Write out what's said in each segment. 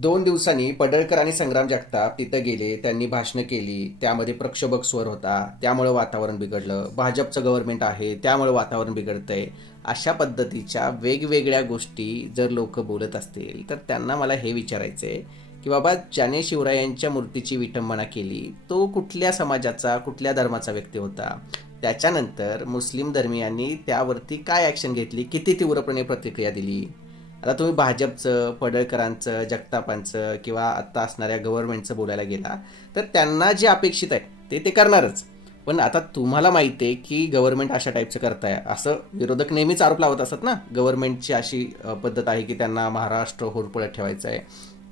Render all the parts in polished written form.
2 दिवसांनी पडळकर आणि संग्राम जगताप तिथं गेले, त्यांनी भाषणं केली, त्यामध्ये प्रक्षोभक स्वर होता, त्यामुळे वातावरण बिघडलं, भाजपचं गव्हर्नमेंट आहे त्यामुळे वातावरण बिघडतंय, अशा पद्धतीच्या वेगवेगळ्या गोष्टी जर लोक बोलत असतील तर त्यांना मला हे विचारायचं आहे की बाबा, ज्याने शिवरायांच्या मूर्तीची विटंबना केली तो कुठल्या समाजाचा, कुठल्या धर्माचा व्यक्ती होता, त्याच्यानंतर मुस्लिम धर्मियांनी त्यावरती काय ॲक्शन घेतली, किती तीव्रपणे प्रतिक्रिया दिली. आता तुम्ही भाजपचं, पडळकरांचं, जगतापांचं किंवा आत्ता असणाऱ्या गव्हर्नमेंटचं बोलायला गेला तर त्यांना जे अपेक्षित आहे ते करणारच. पण आता तुम्हाला माहिती आहे की गव्हर्नमेंट अशा टाईपचं करताय, असं विरोधक नेहमीच आरोप लावत असतात ना. गव्हर्नमेंटची अशी पद्धत आहे की त्यांना महाराष्ट्र होरपळत ठेवायचं आहे,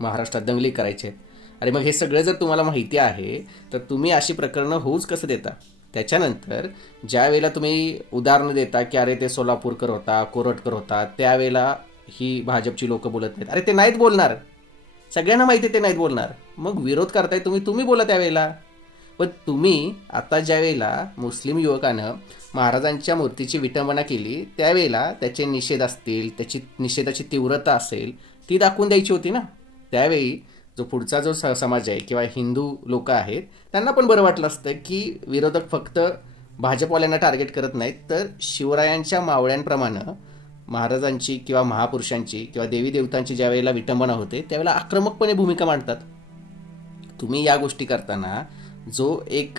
महाराष्ट्रात दंगली करायचे आहेत. अरे मग हे सगळं जर तुम्हाला माहिती आहे तर तुम्ही अशी प्रकरणं होऊच कसं देता? त्याच्यानंतर ज्या वेळेला तुम्ही उदाहरणं देता की अरे ते सोलापूरकर होता, कोरटकर होता, त्यावेळेला ही भाजपची लोक बोलत नाहीत. अरे ते नाहीत बोलणार, सगळ्यांना माहिती ते नाहीत बोलणार. मग विरोध करताय तुम्ही बोला त्यावेळेला. पण तुम्ही आता ज्या वेळेला मुस्लिम युवकानं महाराजांच्या मूर्तीची विटंबना केली त्यावेळेला त्याचे निषेध असतील, त्याची निषेधाची तीव्रता असेल ती दाखवून द्यायची होती ना. त्यावेळी जो पुढचा जो समाज आहे किंवा हिंदू लोक आहेत त्यांना पण बरं वाटलं असतं की विरोधक फक्त भाजपवाल्यांना टार्गेट करत नाहीत तर शिवरायांच्या मावळ्यांप्रमाणे महाराजांची किंवा महापुरुषांची किंवा देवी देवतांची ज्या वेळेला विटंबना होते त्यावेळेला आक्रमकपणे भूमिका मांडतात. तुम्ही या गोष्टी करताना जो एक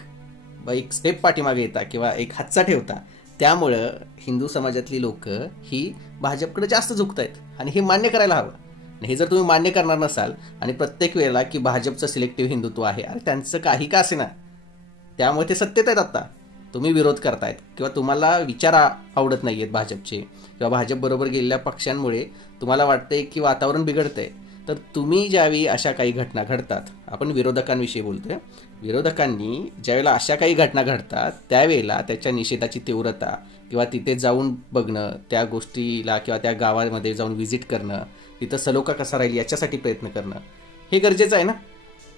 स्टेप पाठीमागे येता किंवा एक हातचा ठेवता, त्यामुळं हिंदू समाजातली लोक ही भाजपकडे जास्त झुकत आहेत आणि हे मान्य करायला हवं. हे जर तुम्ही मान्य करणार नसाल आणि प्रत्येक वेळेला की भाजपचं सिलेक्टिव्ह हिंदुत्व आहे, अरे त्यांचं काही का असे ना, त्यामुळे ते सत्तेत आहेत. आत्ता तुम्ही विरोध करतायत किंवा तुम्हाला विचार आवडत नाही आहेत भाजपचे किंवा भाजपबरोबर गेलेल्या पक्षांमुळे तुम्हाला वाटतंय की वातावरण बिघडतंय, तर तुम्ही ज्यावेळी अशा काही घटना घडतात, आपण विरोधकांविषयी बोलतोय, विरोधकांनी ज्यावेळेला अशा काही घटना घडतात त्यावेळेला त्याच्या निषेधाची तीव्रता किंवा तिथे जाऊन बघणं, त्या गोष्टीला किंवा त्या गावामध्ये जाऊन व्हिजिट करणं, तिथं सलोखा कसा राहील याच्यासाठी प्रयत्न करणं हे गरजेचं आहे ना.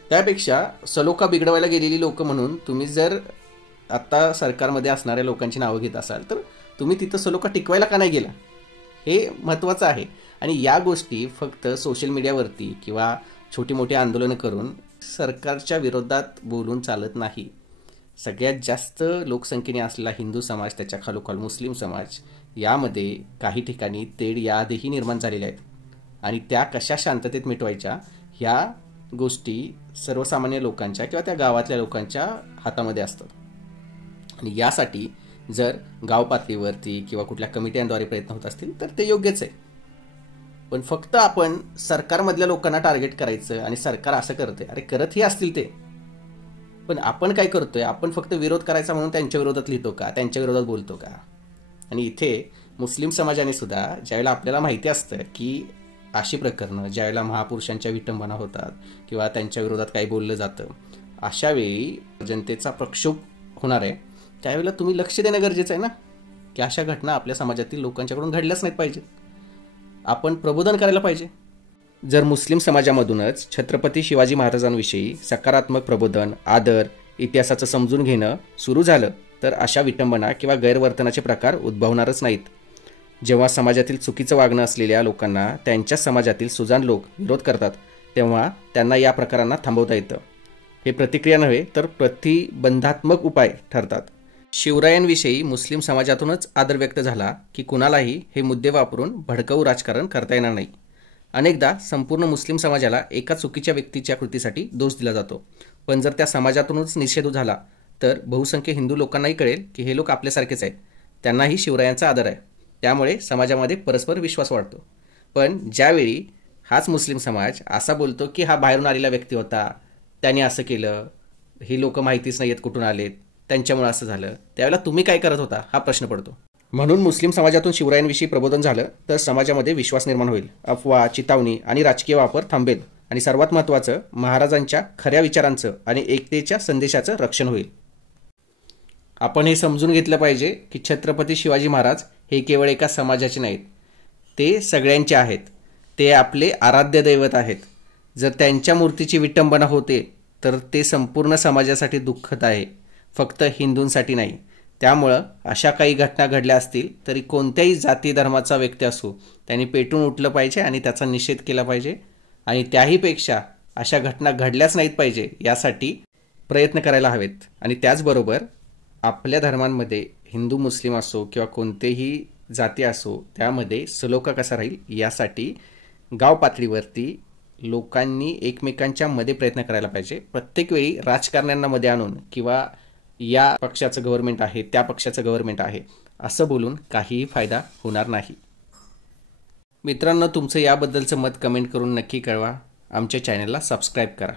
त्यापेक्षा सलोखा बिघडवायला गेलेली लोक म्हणून तुम्ही जर आत्ता सरकारमध्ये असणाऱ्या लोकांची नावं घेत असाल तर तुम्ही तिथं सलोखा टिकवायला का नाही गेला, हे महत्त्वाचं आहे. आणि या गोष्टी फक्त सोशल मीडियावरती किंवा छोटी मोठी आंदोलनं करून सरकारच्या विरोधात बोलून चालत नाही. सगळ्यात जास्त लोकसंख्येने असलेला हिंदू समाज, त्याच्या खालोखाल मुस्लिम समाज, यामध्ये काही ठिकाणी तेढ याआधीही निर्माण झालेल्या आहेत आणि त्या कशा शांततेत मिटवायच्या ह्या गोष्टी सर्वसामान्य लोकांच्या किंवा त्या गावातल्या लोकांच्या हातामध्ये असतात. आणि यासाठी जर गाव पातळीवरती किंवा कुठल्या कमिट्यांद्वारे प्रयत्न होत असतील तर ते योग्यच आहे. पण फक्त आपण सरकारमधल्या लोकांना टार्गेट करायचं आणि सरकार असं करते, अरे करतही असतील ते, पण आपण काय करतोय, आपण फक्त विरोध करायचा म्हणून त्यांच्या विरोधात लिहितो का, त्यांच्या विरोधात बोलतो का? आणि इथे मुस्लिम समाजाने सुद्धा ज्यावेळेला आपल्याला माहिती असतं की अशी प्रकरणं ज्यावेळेला महापुरुषांच्या विटंबना होतात किंवा त्यांच्या विरोधात काही बोललं जातं, अशा वेळी जनतेचा प्रक्षोभ होणार आहे, त्यावेळेला तुम्ही लक्ष देणं गरजेचं आहे ना की अशा घटना आपल्या समाजातील लोकांच्याकडून घडल्याच नाहीत पाहिजेत. आपण प्रबोधन करायला पाहिजे. जर मुस्लिम समाजामधूनच छत्रपती शिवाजी महाराजांविषयी सकारात्मक प्रबोधन, आदर, इतिहासाचं समजून घेणं सुरू झालं तर अशा विटंबना किंवा गैरवर्तनाचे प्रकार उद्भवणारच नाहीत. जेव्हा समाजातील चुकीचं वागणं असलेल्या लोकांना त्यांच्या समाजातील सुजाण लोक विरोध करतात तेव्हा त्यांना या प्रकारांना थांबवता येतं. हे प्रतिक्रिया नव्हे तर प्रतिबंधात्मक उपाय ठरतात. शिवरायांविषयी मुस्लिम समाजातूनच आदर व्यक्त झाला की कुणालाही हे मुद्दे वापरून भडकवू राजकारण करता येणार नाही. अनेकदा संपूर्ण मुस्लिम समाजाला एका चुकीच्या व्यक्तीच्या कृतीसाठी दोष दिला जातो, पण जर त्या समाजातूनच निषेध झाला तर बहुसंख्य हिंदू लोकांनाही कळेल की हे लोक आपल्यासारखेच आहेत, त्यांनाही शिवरायांचा आदर आहे, त्यामुळे समाजामध्ये परस्पर विश्वास वाढतो. पण ज्यावेळी हाच मुस्लिम समाज असा बोलतो की हा बाहेरून आलेला व्यक्ती होता, त्याने असं केलं, ही लोक माहितीच नाही आहेत कुठून आलेत, त्यांच्यामुळे असं झालं, त्यावेळेला तुम्ही काय करत होता हा प्रश्न पडतो. म्हणून मुस्लिम समाजातून शिवरायांविषयी प्रबोधन झालं तर समाजामध्ये विश्वास निर्माण होईल, अफवा, चितावणी आणि राजकीय वापर थांबेल आणि सर्वात महत्त्वाचं महाराजांच्या खऱ्या विचारांचं आणि एकतेच्या संदेशाचं रक्षण होईल. आपण हे समजून घेतलं पाहिजे की छत्रपती शिवाजी महाराज हे केवळ एका समाजाचे नाहीत, ते सगळ्यांचे आहेत, ते आपले आराध्य दैवत आहेत. जर त्यांच्या मूर्तीची विटंबना होते तर ते संपूर्ण समाजासाठी दुःखद आहे, फक्त हिंदूंसाठी नाही. त्यामुळं अशा काही घटना घडल्या असतील तरी कोणत्याही जाती धर्माचा व्यक्ती असो त्यांनी पेटून उठलं पाहिजे आणि त्याचा निषेध केला पाहिजे आणि त्याहीपेक्षा अशा घटना घडल्याच नाहीत पाहिजे यासाठी प्रयत्न करायला हवेत. आणि त्याचबरोबर आपल्या धर्मांमध्ये हिंदू मुस्लिम असो किंवा कोणतेही जाती असो त्यामध्ये सलोखा कसा राहील यासाठी गाव पातळीवरती लोकांनी एकमेकांच्या मध्ये प्रयत्न करायला पाहिजे. प्रत्येक वेळी राजकारण्यांना मध्ये आणून किंवा या पक्षाचं गव्हर्नमेंट आहे त्या पक्षाचं गव्हर्नमेंट आहे असं बोलून काहीही फायदा होणार नाही. मित्रांनो, तुमचं याबद्दलचं मत कमेंट करून नक्की कळवा. आमच्या चॅनलला सबस्क्राईब करा.